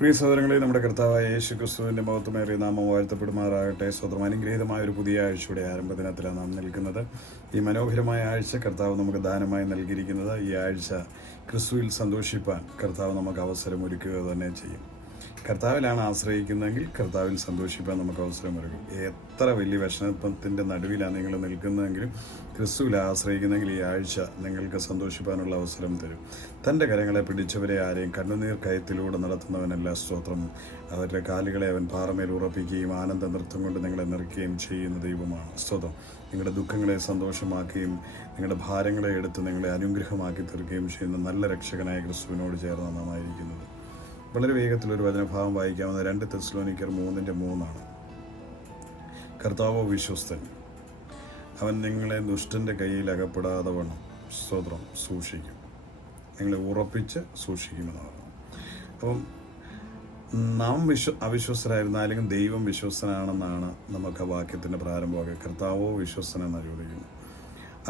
പ്രിയ സഹോദരങ്ങളെ, നമ്മുടെ കർത്താവായ യേശു ക്രിസ്തുവിൻ്റെ മഹത്വമേറിയ നാമം വാഴ്ത്തപ്പെടുമാറാകട്ടെ. സ്വതന്ത്രം അനുഗ്രഹീതമായ ഒരു പുതിയ ആഴ്ചയുടെ ആരംഭദിനത്തിലാണ് നാം നിൽക്കുന്നത്. ഈ മനോഹരമായ ആഴ്ച കർത്താവ് നമുക്ക് ദാനമായി നൽകിയിരിക്കുന്നത്. ഈ ആഴ്ച ക്രിസ്തുവിൽ സന്തോഷിപ്പാൻ കർത്താവ് നമുക്ക് അവസരം ഒരുക്കുക തന്നെ ചെയ്യും. കർത്താവിലാണ് ആശ്രയിക്കുന്നതെങ്കിൽ കർത്താവിൽ സന്തോഷിപ്പാൻ നമുക്ക് അവസരമൊരുക്കും. എത്ര വലിയ വിഷമത്തിൻ്റെ നടുവിലാണ് നിങ്ങൾ നിൽക്കുന്നതെങ്കിലും ക്രിസ്തുവിൽ ആശ്രയിക്കുന്നെങ്കിൽ ഈ ആഴ്ച നിങ്ങൾക്ക് സന്തോഷിപ്പാനുള്ള അവസരം തരും. തൻ്റെ കരങ്ങളെ പിടിച്ചവരെ ആരെയും കണ്ണുനീർ കയത്തിലൂടെ നടത്തുന്നവനല്ല. സ്തോത്രം. അവരുടെ കാലുകളെ അവൻ പാറമേൽ ഉറപ്പിക്കുകയും ആനന്ദ നൃത്തം കൊണ്ട് നിങ്ങളെ നിറയ്ക്കുകയും ചെയ്യുന്ന ദൈവമാണ്. സ്തോത്രം. നിങ്ങളുടെ ദുഃഖങ്ങളെ സന്തോഷമാക്കുകയും നിങ്ങളുടെ ഭാരങ്ങളെ എടുത്ത് നിങ്ങളെ അനുഗ്രഹമാക്കി തീർക്കുകയും ചെയ്യുന്ന നല്ല രക്ഷകനായ ക്രിസ്തുവിനോട് ചേർന്ന് നാമായിരിക്കുന്നത്. വളരെ വേഗത്തിലൊരു വചനഭാവം വായിക്കാവുന്ന 2 തെസ്സലോനിക്കർ 3:3 കർത്താവോ വിശ്വസ്തൻ, അവൻ നിങ്ങളെ ദുഷ്ടൻ്റെ കയ്യിൽ അകപ്പെടാതെ വണ്ണം സ്തോത്രം സൂക്ഷിക്കും, നിങ്ങളെ ഉറപ്പിച്ച് സൂക്ഷിക്കുമെന്ന് പറഞ്ഞു. അപ്പം നാം അവിശ്വസ്തരായിരുന്നാലും ദൈവം വിശ്വസ്തനാണെന്നാണ് നമുക്ക് ആ വാക്യത്തിൻ്റെ പ്രാരംഭമൊക്കെ. കർത്താവോ വിശ്വസ്തനെന്നാണ് ചോദിക്കുന്നത്.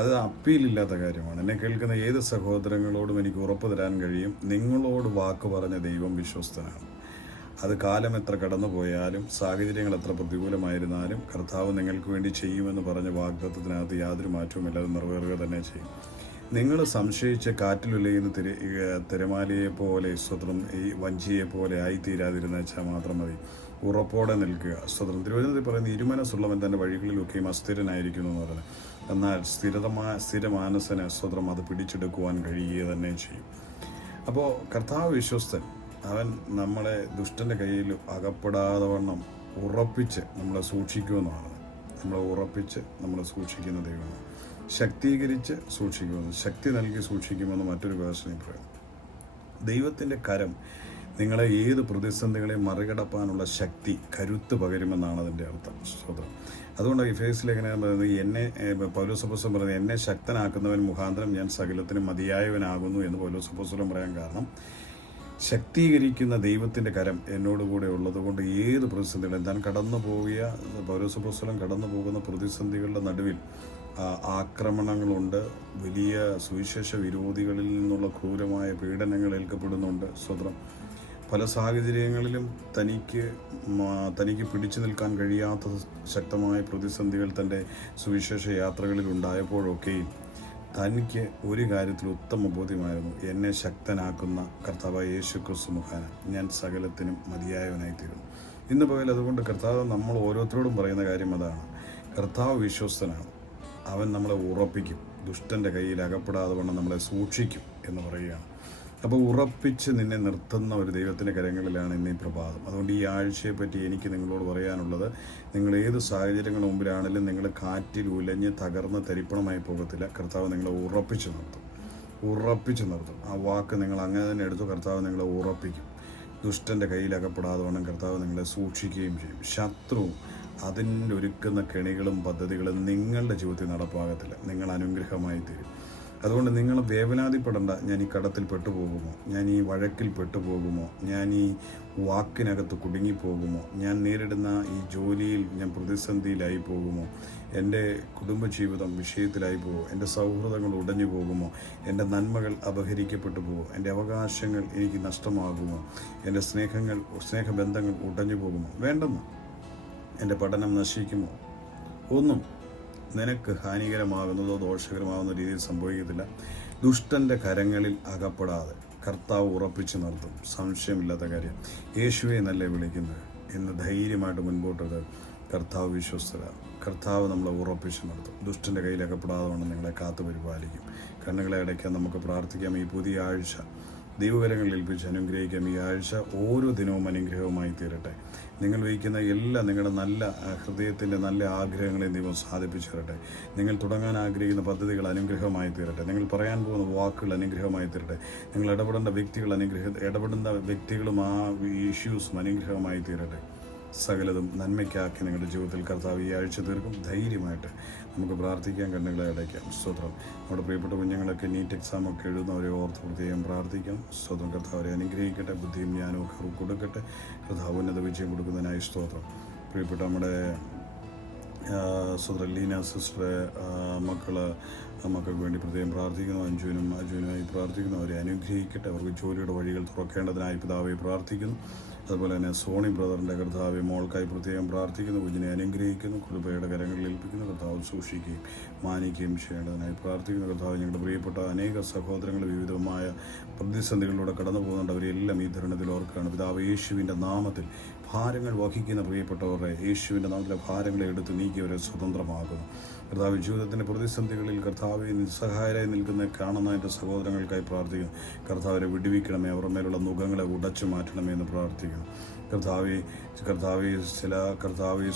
അത് അപ്പീലില്ലാത്ത കാര്യമാണ്. എന്നെ കേൾക്കുന്ന ഏത് സഹോദരങ്ങളോടും എനിക്ക് ഉറപ്പ് തരാൻ കഴിയും, നിങ്ങളോട് വാക്ക് പറഞ്ഞ ദൈവം വിശ്വസ്തനാണ്. അത് കാലം എത്ര കടന്നു പോയാലും സാഹചര്യങ്ങൾ എത്ര പ്രതികൂലമായിരുന്നാലും കർത്താവ് നിങ്ങൾക്ക് വേണ്ടി ചെയ്യുമെന്ന് പറഞ്ഞ വാഗ്ദത്തത്തിനകത്ത് യാതൊരു മാറ്റവുമില്ല. അത് നിറവേറുക തന്നെ ചെയ്യും. നിങ്ങൾ സംശയിച്ച് കാറ്റിലുലയുന്ന തിരമാലയെ പോലെ സ്വതന്ത്രം ഈ വഞ്ചിയെ പോലെ ആയിത്തീരാതിരുന്ന വെച്ചാൽ മാത്രം മതി. ഉറപ്പോടെ നിൽക്കുക. സ്വതന്ത്രം. തിരുവനന്തപുരത്തിൽ പറയുന്ന ഇരുമനസ്സുള്ളവൻ തൻ്റെ വഴികളിലൊക്കെയും അസ്ഥിരനായിരിക്കുന്നു എന്ന് പറയുന്നത്. എന്നാൽ സ്ഥിരമാനസന് സ്വതന്ത്രം അത് പിടിച്ചെടുക്കുവാൻ കഴിയുക തന്നെ ചെയ്യും. അപ്പോൾ കർത്താവ് വിശ്വസ്തൻ, അവൻ നമ്മളെ ദുഷ്ടൻ്റെ കയ്യിൽ അകപ്പെടാതെ വണ്ണം ഉറപ്പിച്ച് നമ്മളെ സൂക്ഷിക്കുമെന്നാണ്. നമ്മളെ ഉറപ്പിച്ച് നമ്മളെ സൂക്ഷിക്കുന്ന ദൈവമാണ്. ശക്തീകരിച്ച് സൂക്ഷിക്കുമെന്ന്, ശക്തി നൽകി സൂക്ഷിക്കുമെന്ന് മറ്റൊരു വേർഷനിൽ പറയും. ദൈവത്തിൻ്റെ കരം നിങ്ങളെ ഏത് പ്രതിസന്ധികളെയും മറികടപ്പാനുള്ള ശക്തി, കരുത്ത് പകരുമെന്നാണ് അതിൻ്റെ അർത്ഥം. സ്വതന്ത്രം. അതുകൊണ്ട് എഫേസ്യലേഖനം പറയുന്നത്, എന്നെ പൗലോസ് അപ്പോസ്തലൻ പറയുന്നത്, എന്നെ ശക്തനാക്കുന്നവൻ മുഖാന്തരം ഞാൻ സകലത്തിനും മതിയായവനാകുന്നു എന്ന് പൗലോസ് അപ്പോസ്തലൻ പറയാൻ കാരണം, ശക്തീകരിക്കുന്ന ദൈവത്തിൻ്റെ കരം എന്നോടുകൂടെ ഉള്ളതുകൊണ്ട് ഏത് പ്രതിസന്ധികളും താൻ പൗലോസ് അപ്പോസ്തലൻ കടന്നു പോകുന്ന പ്രതിസന്ധികളുടെ നടുവിൽ ആക്രമണങ്ങളുണ്ട്, വലിയ സുവിശേഷ വിരോധികളിൽ നിന്നുള്ള ക്രൂരമായ പീഡനങ്ങൾ ഏൽക്കപ്പെടുന്നുണ്ട്. സ്വതന്ത്രം. പല സാഹചര്യങ്ങളിലും തനിക്ക് പിടിച്ചു നിൽക്കാൻ കഴിയാത്ത ശക്തമായ പ്രതിസന്ധികൾ തൻ്റെ സുവിശേഷ യാത്രകളിൽ ഉണ്ടായപ്പോഴൊക്കെയും തനിക്ക് ഒരു കാര്യത്തിൽ ഉത്തമ ബോധ്യമായിരുന്നു, എന്നെ ശക്തനാക്കുന്ന കർത്താവ് യേശു ക്രിസ്തു മുഖാന ഞാൻ സകലത്തിനും മതിയായവനായിത്തീരുന്നു. ഇന്ന് പോയാൽ അതുകൊണ്ട് കർത്താവ് നമ്മൾ ഓരോരുത്തരോടും പറയുന്ന കാര്യം അതാണ്. കർത്താവ് വിശ്വസ്തനാണ്. അവൻ നമ്മളെ ഉറപ്പിക്കും, ദുഷ്ടൻ്റെ കയ്യിൽ അകപ്പെടാതെ വണ്ണം നമ്മളെ സൂക്ഷിക്കും എന്ന് പറയുകയാണ്. അപ്പോൾ ഉറപ്പിച്ച് നിന്നെ നിർത്തുന്ന ഒരു ദൈവത്തിൻ്റെ കരങ്ങളിലാണ് ഇന്നീ പ്രഭാതം. അതുകൊണ്ട് ഈ ആഴ്ചയെപ്പറ്റി എനിക്ക് നിങ്ങളോട് പറയാനുള്ളത്, നിങ്ങൾ ഏത് സാഹചര്യങ്ങളുടെ മുമ്പിലാണെങ്കിലും നിങ്ങൾ കാറ്റിൽ ഉലഞ്ഞ് തകർന്ന് തരിപ്പണമായി പോകത്തില്ല. കർത്താവ് നിങ്ങളെ ഉറപ്പിച്ച് നിർത്തും. ആ വാക്ക് നിങ്ങൾ അങ്ങനെ തന്നെ എടുത്തു. കർത്താവ് നിങ്ങളെ ഉറപ്പിക്കും. ദുഷ്ടൻ്റെ കയ്യിൽ അകപ്പെടാതെ വണ്ണം കർത്താവ് നിങ്ങളെ സൂക്ഷിക്കുകയും ചെയ്യും. ശത്രു അതിൻ്റെ ഒരുക്കുന്ന കെണികളും പദ്ധതികളും നിങ്ങളുടെ ജീവിതത്തിൽ നടപ്പാകത്തില്ല. നിങ്ങൾ അനുഗ്രഹമായി തീരും. അതുകൊണ്ട് നിങ്ങൾ വേവനാതിപ്പെടേണ്ട, ഞാൻ ഈ കടത്തിൽ പെട്ടുപോകുമോ, ഞാൻ ഈ വഴക്കിൽ പെട്ടുപോകുമോ, ഞാൻ ഈ വാക്കിനകത്ത് കുടുങ്ങിപ്പോകുമോ, ഞാൻ നേരിടുന്ന ഈ ജോലിയിൽ ഞാൻ പ്രതിസന്ധിയിലായി പോകുമോ, എൻ്റെ കുടുംബജീവിതം വിഷയത്തിലായി പോകുമോ, എൻ്റെ സൗഹൃദങ്ങൾ ഉടഞ്ഞു പോകുമോ, എൻ്റെ നന്മകൾ അപഹരിക്കപ്പെട്ടു പോകുമോ, എൻ്റെ അവകാശങ്ങൾ എനിക്ക് നഷ്ടമാകുമോ, എൻ്റെ സ്നേഹബന്ധങ്ങൾ ഉടഞ്ഞു പോകുമോ, വേണ്ടെന്ന്, എൻ്റെ പഠനം നശിക്കുമോ, ഒന്നും നിനക്ക് ഹാനികരമാകുന്നതോ ദോഷകരമാകുന്ന രീതിയിൽ സംഭവിക്കത്തില്ല. ദുഷ്ടൻ്റെ കരങ്ങളിൽ അകപ്പെടാതെ കർത്താവ് ഉറപ്പിച്ച് നിർത്തും. സംശയമില്ലാത്ത കാര്യം. യേശുവെ എന്നല്ലേ വിളിക്കുന്നത്. ഇന്ന് ധൈര്യമായിട്ട് മുൻപോട്ടത്. കർത്താവ് വിശ്വസ്തരാണ്. കർത്താവ് നമ്മളെ ഉറപ്പിച്ച് നിർത്തും. ദുഷ്ടൻ്റെ കയ്യിൽ അകപ്പെടാതെ വണ്ണം നിങ്ങളെ കാത്തു പരിപാലിക്കും. കണ്ണുകളെ അടയ്ക്കാൻ നമുക്ക് പ്രാർത്ഥിക്കാം. ഈ പുതിയ ആഴ്ച ദൈവകരങ്ങളിൽ ഏൽപ്പിച്ച് അനുഗ്രഹിക്കാം. ഈ ആഴ്ച ഓരോ ദിനവും അനുഗ്രഹമായി തീരട്ടെ. നിങ്ങൾ വഹിക്കുന്ന നിങ്ങളുടെ നല്ല ഹൃദയത്തിൻ്റെ നല്ല ആഗ്രഹങ്ങളെയും ദൈവം സാധിപ്പിച്ചു തരട്ടെ. നിങ്ങൾ തുടങ്ങാൻ ആഗ്രഹിക്കുന്ന പദ്ധതികൾ അനുഗ്രഹമായി തീരട്ടെ. നിങ്ങൾ പറയാൻ പോകുന്ന വാക്കുകൾ അനുഗ്രഹമായി തീരട്ടെ. നിങ്ങൾ ഇടപെടുന്ന വ്യക്തികളും ആ ഇഷ്യൂസും അനുഗ്രഹമായി തീരട്ടെ. സകലതും നന്മയ്ക്കാക്കി നിങ്ങളുടെ ജീവിതത്തിൽ കർത്താവ് ഈ ആഴ്ച തീർക്കും. ധൈര്യമായിട്ട് നമുക്ക് പ്രാർത്ഥിക്കാൻ, കണ്ണുകളെ അടയ്ക്കാം. സ്തോത്രം. നമ്മുടെ പ്രിയപ്പെട്ട കുഞ്ഞുങ്ങളൊക്കെ നീറ്റ് എക്സാമൊക്കെ എഴുതുന്നവരെ ഓർത്ത് പ്രത്യേകം പ്രാർത്ഥിക്കാം. സ്തോത്രം. കർത്താവരെ അനുഗ്രഹിക്കട്ടെ. ബുദ്ധിയും ജ്ഞാനവും ഒക്കെ കൊടുക്കട്ടെ. കർത്താവ് ഉന്നത വിജയം കൊടുക്കുന്നതിനായി സ്തോത്രം. പ്രിയപ്പെട്ട നമ്മുടെ ലീന സിസ്റ്റർ, മക്കള് മക്കൾക്ക് വേണ്ടി പ്രത്യേകം പ്രാർത്ഥിക്കുന്നു. അഞ്ജുവിനുമായി പ്രാർത്ഥിക്കുന്നു. അവരെ അനുഗ്രഹിക്കട്ടെ. അവർക്ക് ജോലിയുടെ വഴികൾ തുറക്കേണ്ടതിനായി പിതാവെ പ്രാർത്ഥിക്കുന്നു. അതുപോലെ തന്നെ സോണി ബ്രദറിൻ്റെ കർത്താവ് മോൾക്കായി പ്രത്യേകം പ്രാർത്ഥിക്കുന്നു. കുഞ്ഞിനെ അനുഗ്രഹിക്കുന്നു. കൃപയുടെ കരങ്ങളിൽ ഏൽപ്പിക്കുന്നു. കർത്താവ് സൂക്ഷിക്കുകയും മാനിക്കുകയും ചെയ്യേണ്ടതിനായി പ്രാർത്ഥിക്കുന്നു. കർത്താവ് ഞങ്ങളുടെ പ്രിയപ്പെട്ട അനേക സഹോദരങ്ങൾ വിവിധമായ പ്രതിസന്ധികളിലൂടെ കടന്നു പോകുന്നുണ്ട്. അവരെല്ലാം ഈ ധരണത്തിൽ ഓർക്കുകയാണ്. പിതാവ് യേശുവിൻ്റെ നാമത്തിൽ ഭാരങ്ങൾ വഹിക്കുന്ന പ്രിയപ്പെട്ടവരെ യേശുവിൻ്റെ നാമത്തിലെ ഭാരങ്ങളെ എടുത്ത് നീക്കിയവരെ സ്വതന്ത്രമാക്കുന്നു. കർത്താവ് ജീവിതത്തിൻ്റെ പ്രതിസന്ധികളിൽ കർത്താവ് നിസ്സഹായരായി കാണുന്ന എൻ്റെ സഹോദരങ്ങൾക്കായി പ്രാർത്ഥിക്കുന്നു. കർത്താവിനെ വിടുവിക്കണമേ, അവരുടെ മേലുള്ള നുഖങ്ങളെ ഉടച്ചു മാറ്റണമേ എന്ന് പ്രാർത്ഥിക്കുന്നു. കർത്താവെ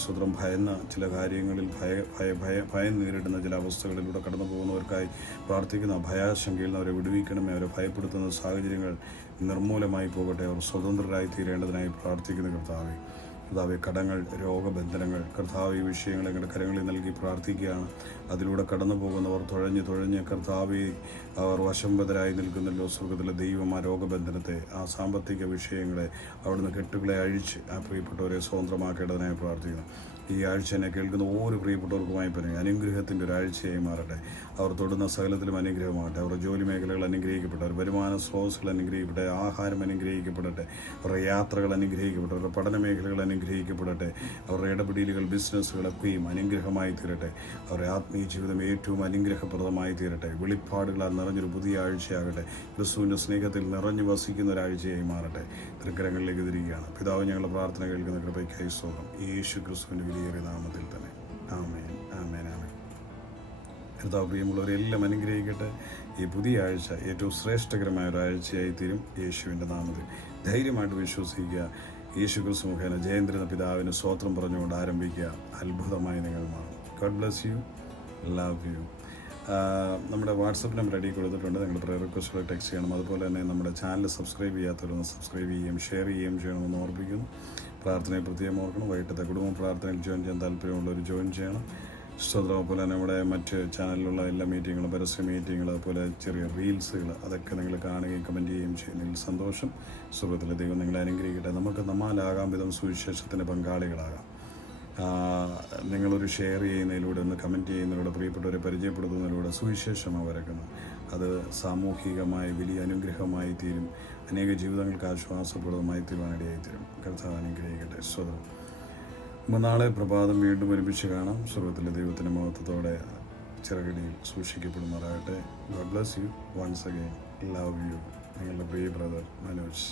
സ്വതന്ത്രം ഭയന്ന ചില കാര്യങ്ങളിൽ ഭയം നേരിടുന്ന ചില അവസ്ഥകളിലൂടെ കടന്നു പോകുന്നവർക്കായി പ്രാർത്ഥിക്കുന്ന ഭയാശങ്കയിൽ നിന്ന് അവരെ വിടുവിക്കണമേ. അവരെ ഭയപ്പെടുത്തുന്ന സാഹചര്യങ്ങൾ നിർമൂലമായി പോകട്ടെ. അവർ സ്വതന്ത്രരായി തീരേണ്ടതിനായി പ്രാർത്ഥിക്കുന്ന കർത്താവെ കടങ്ങൾ, രോഗബന്ധനങ്ങൾ, കർത്താവ് ഈ വിഷയങ്ങൾ ഞങ്ങളുടെ കരങ്ങളിൽ നൽകി പ്രാർത്ഥിക്കുകയാണ്. അതിലൂടെ കടന്നു പോകുന്നവർ തുഴഞ്ഞ് കർത്താവെ അവർ വശംബദ്ധരായി നിൽക്കുന്നല്ലോ. സ്വർഗത്തിലെ ദൈവം ആ രോഗബന്ധനത്തെ, ആ സാമ്പത്തിക വിഷയങ്ങളെ, അവിടുന്ന് കെട്ടുകളെ അഴിച്ച് ആ പ്രിയപ്പെട്ടവരെ സ്വതന്ത്രമാക്കേണ്ടതിനായി പ്രാർത്ഥിക്കുന്നു. ഈ ആഴ്ച എന്നെ കേൾക്കുന്ന ഓരോ പ്രിയപ്പെട്ടവർക്കുമായി പറഞ്ഞു അനുഗ്രഹത്തിൻ്റെ ഒരാഴ്ചയായി മാറട്ടെ. അവർ തൊടുന്ന സകലത്തിലും അനുഗ്രഹമാകട്ടെ. അവരുടെ ജോലി മേഖലകൾ അനുഗ്രഹിക്കപ്പെട്ടെ, അവരുടെ വരുമാന സ്രോതസ്സുകൾ അനുഗ്രഹിക്കപ്പെട്ടെ, ആഹാരം അനുഗ്രഹിക്കപ്പെടട്ടെ, അവരുടെ യാത്രകൾ അനുഗ്രഹിക്കപ്പെട്ടെ, അവരുടെ പഠന മേഖലകൾ അനുഗ്രഹിക്കപ്പെടട്ടെ, അവരുടെ ഇടപെടലുകൾ, ബിസിനസ്സുകളൊക്കെയും അനുഗ്രഹമായി തീരട്ടെ. അവരുടെ ആത്മീയ ജീവിതം ഏറ്റവും അനുഗ്രഹപ്രദമായി തീരട്ടെ. വെളിപ്പാടുകളാൽ നിറഞ്ഞൊരു പുതിയ ആഴ്ചയാകട്ടെ. ക്രിസ്തുവിൻ്റെ സ്നേഹത്തിൽ നിറഞ്ഞു വസിക്കുന്ന ഒരാഴ്ചയായി മാറട്ടെ. തൃക്കരങ്ങളിലേക്ക് തിരികുകയാണ്. പിതാവ് ഞങ്ങളുടെ പ്രാർത്ഥന കേൾക്കുന്ന കൃപയ്ക്കായി സ്തോത്രം. യേശു ക്രിസ്തുവിൻ്റെ വിലയേറിയ നാമത്തിൽ തന്നെ. ആമേൻ, ആമേൻ, ആമേൻ. കർത്താവ് പ്രിയമുള്ളവരെല്ലാം അനുഗ്രഹിക്കട്ടെ. ഈ പുതിയ ആഴ്ച ഏറ്റവും ശ്രേഷ്ഠകരമായ ഒരാഴ്ചയായി തീരും. യേശുവിൻ്റെ നാമത്തിൽ ധൈര്യമായിട്ട് വിശ്വസിക്കുക. യേശു ക്രിസ്തു മുഖേന ജയേന്ദ്രന പിതാവിന് സ്തോത്രം പറഞ്ഞുകൊണ്ട് ആരംഭിക്കുക. അത്ഭുതമായി നിങ്ങൾ മാറും. God bless U. Love you. നമ്മുടെ വാട്സപ്പ് നമ്പർ അടിയിൽ കൊടുത്തിട്ടുണ്ട്. നിങ്ങളുടെ പ്രയർ റിക്വസ്റ്റുകൾ ടെക്സ്റ്റ് ചെയ്യണം. അതുപോലെ തന്നെ നമ്മുടെ ചാനൽ സബ്സ്ക്രൈബ് ചെയ്യാത്തവരൊന്ന് സബ്സ്ക്രൈബ് ചെയ്യുകയും ഷെയർ ചെയ്യുകയും ചെയ്യണമെന്ന് ഓർപ്പിക്കുന്നു. പ്രാർത്ഥനയെ പ്രത്യേകം ഓർക്കണം. വൈകിട്ടത്തെ കുടുംബ പ്രാർത്ഥനയിൽ ജോയിൻ ചെയ്യാൻ താല്പര്യമുള്ളവർ ജോയിൻ ചെയ്യണം. സ്തോത്രം. അതുപോലെ തന്നെ നമ്മുടെ മറ്റ് ചാനലിലുള്ള എല്ലാ മീറ്റിങ്ങുകളും, പരസ്യ മീറ്റിങ്ങുകൾ, അതുപോലെ ചെറിയ റീൽസുകൾ, അതൊക്കെ നിങ്ങൾ കാണുകയും കമൻറ്റ് ചെയ്യുകയും ചെയ്യുന്നതിൽ സന്തോഷം. സ്വർഗ്ഗത്തിലെ ദൈവം നിങ്ങളെ അനുഗ്രഹിക്കട്ടെ. നമുക്ക് നമ്മാലാകാം വിധം സുവിശേഷത്തിൻ്റെ പങ്കാളികളാകാം. നിങ്ങളൊരു ഷെയർ ചെയ്യുന്നതിലൂടെ, ഒന്ന് കമൻറ്റ് ചെയ്യുന്നതിലൂടെ, പ്രിയപ്പെട്ടവരെ പരിചയപ്പെടുത്തുന്നതിലൂടെ സുവിശേഷം അവരക്കുന്നു. അത് സാമൂഹികമായി വലിയ അനുഗ്രഹമായി തീരും. അനേക ജീവിതങ്ങൾക്ക് ആശ്വാസപ്രദമായി തീരുവാനിടയായി തീരും. കർത്താവ് അനുഗ്രഹിക്കട്ടെ. സ്വതം. നാളെ പ്രഭാതം വീണ്ടും ഒരുമിച്ച് കാണാം. സ്വർഗ്ഗത്തിലെ ദൈവത്തിൻ്റെ മഹത്വത്തോടെ ചിറകടിയിൽ സൂക്ഷിക്കപ്പെടുമാറാകട്ടെ. God bless you. Once again love you. നിങ്ങളുടെ പ്രിയ ബ്രദർ മനോജ്.